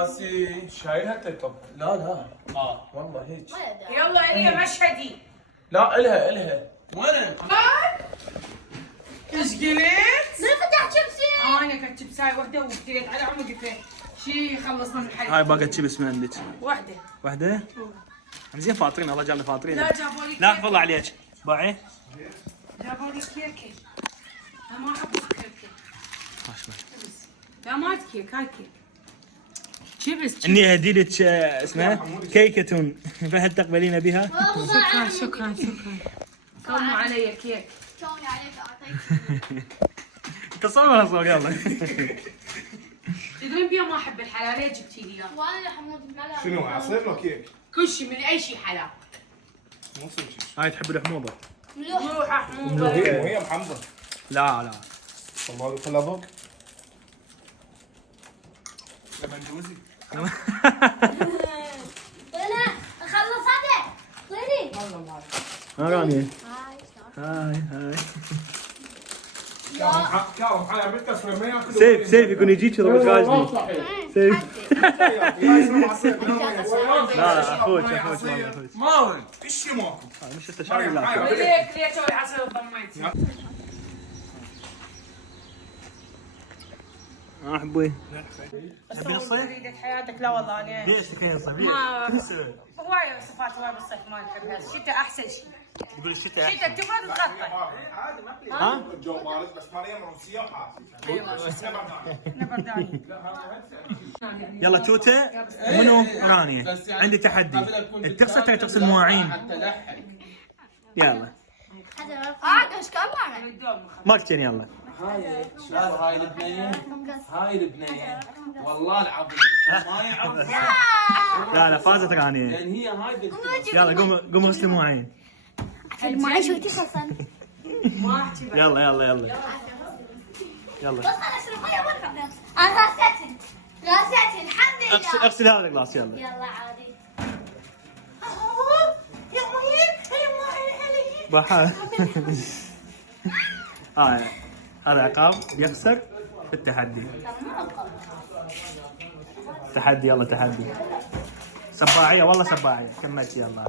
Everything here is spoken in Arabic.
راسي شايلها تلقب. لا لا والله هيك. يلا الي مشهدي. لا الها وين؟ ايش قلت؟ من فتح شيبسي؟ انا كنت شيبساي وحده وقلت على عمري قلت شي خلصنا من الحلقه. هاي باقة شيبس من عندك. وحده. واحدة؟ زين فاطرين الله جعلنا فاطرين. لا جابوا لي لا الله عليك. باعي؟ جابوا لي كيكه. انا ما احب الكيكه. ماشي. لا ما كيك هاي كيك. شيبس. اني اهدي لك اسمها كيكة فهل تقبلين بها؟ شكرا. كونوا علي كيك. كوني عليك اعطيك. تصور صور يلا. تدرين بيوم ما احب الحلا، ليه جبتي لي اياه؟ وانا اللي حمود بلا. شنو عصير لو كيك؟ كل شيء من اي شيء حلا. مو سمشي. هاي تحب الحموضة؟ ملوحه حموضه. وهي محمضة. لا. والله خلها ذوق. لبن جوزي. انا خلصت. طيري. رانيا. هاي. كاظم حلا بيتكسر ما ياكل. سيف يكون يجيك ضربة غازني. سيف. لا اخوك والله. ماون ايش ماكو؟ مش انت شايل لا. ليه تسوي عصير ضميت؟ احبوي. تبي الصيف؟ جريدة حياتك لا والله انا ليش تكين صيف؟ ما هواي صفات هواي بالصيف ما نحبها، الشتاء احسن شيء. تقول الشتاء الشتاء تبرد تغطى. ها؟ الجو بارد بس مريم روسية نبرداني. يلا توته منو رانيا عندي تحدي تغسل ترى تغسل مواعين يلا اشكال معنا. ماركتين يلا هاي البنية والله العظيم ما يعرف. لا فازت رانيا لان هي هاي يلا قوم اغسل مواعين المعين شو تخلصن؟ ما احكي بقى. يلا بس انا اشرب ميه ولا انا غسلت الحمد لله. اغسل هذا الجلاس يلا يلا عادي. بحال هذا عقاب يخسر في التحدي تحدي يلا تحدي سباعية والله سباعية كملت يلا